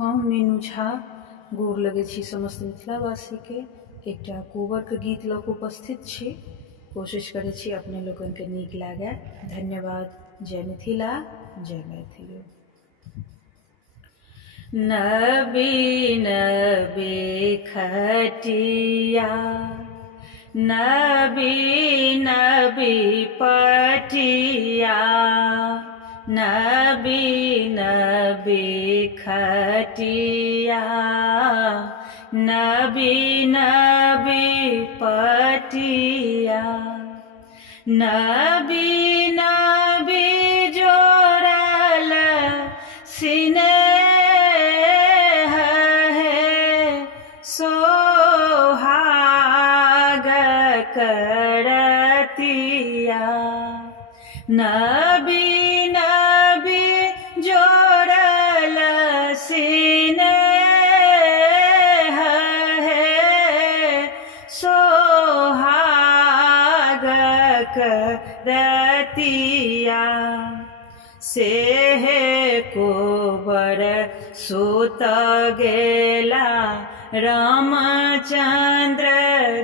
हम मीनू झा गोर लगै छी समस्त मिथिलावासी के एकटा कोबर के गीत लऽ कऽ उपस्थित छी। कोशिश करै छी अपने लोगन के नीक लागै। धन्यवाद। जय मिथिला, जय मैथिली। नबी नबी खटिया, नबी नबी पटिया, नबी नबी खटिया, नबी नबी पटिया, नबी नबी जोड़ल सिनेह है, सोहाग करतिया, नबी नबी जोड़ल सिनेह है, सोहाग करतिया, से कोबर सुत गेला रामचंद्र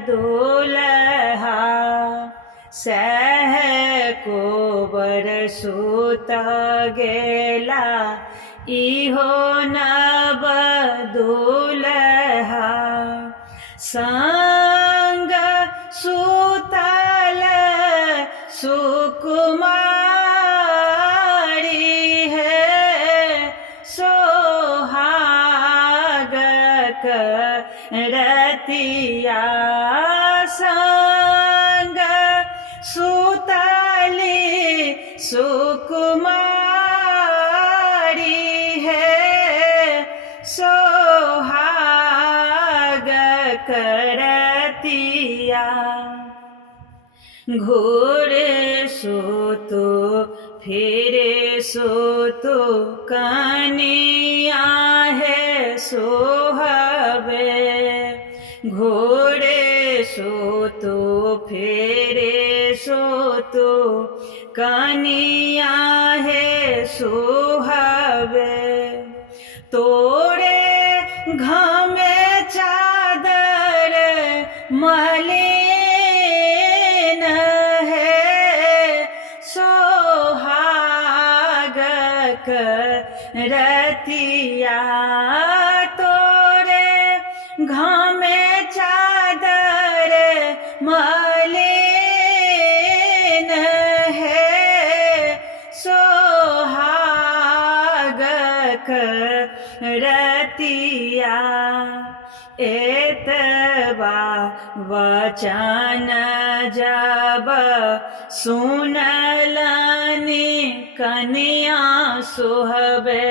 दुल्हा, सह कोबर सुत गेला इहो नव दुल्हा, संग सुतल सुकुमारी है, सोहाग करतिया, संग सुतली सुकुमारी है, सोहाग करतिया, घूरे सोतो फिरे सोतो कनिया है सोहबे, घोड़े सोतो फिरे सोतो कनिया है सोहबे, तोरे घामे चादर मलिन है, सोहाग करतिया, तोरे घामे चादर मलिन है, सोहाग करतिया, एतबा वचन जब सुनलनि कनिया सोहबे,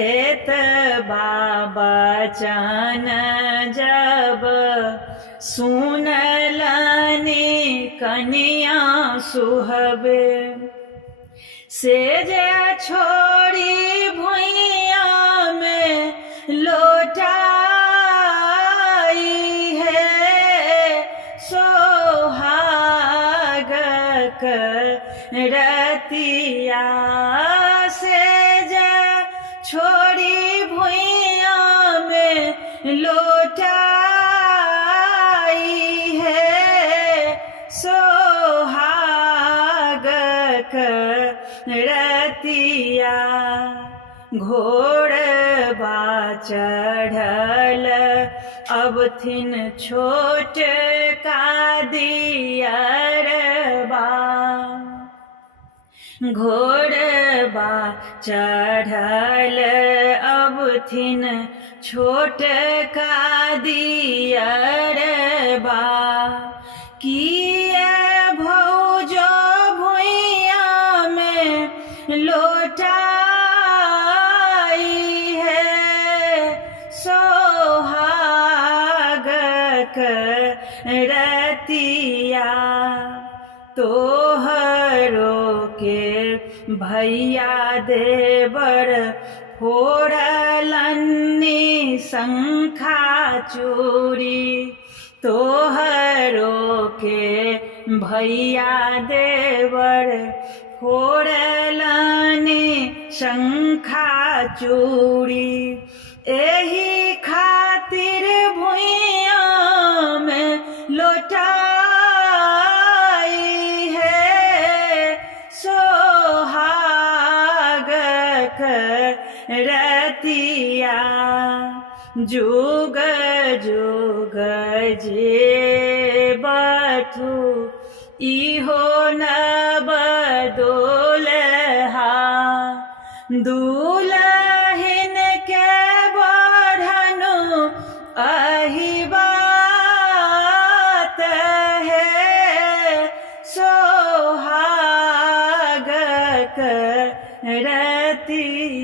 एतबा वचन जब सुनलनि कनिया सोहबे, से जे छोड़ी भुइया में लोटाई है, सोहाग करतिया, से जे छोड़ी भुइया में लोटाई है, सोहाग करतिया, घोड़बा चढ़ल अबथिन छोट का दियरबा, घोड़बा चढ़ल अबथिन छोट का दियरबा, किए भौजो भुइया में लोटाई है, सोहाग करतिया, तोहरो के भैया देवर फोड़लनि शंखा चूड़ी, तोहरो के भैया देवर फोड़लनि शंखा चूड़ी, एही खातिर भुइया में लोटाई है। सोहाग रतिया जुग जुग जे बथु, इहो न बदोलहा। दुलहिन के बढ़नु अहि बात है, सोहाग रतिया।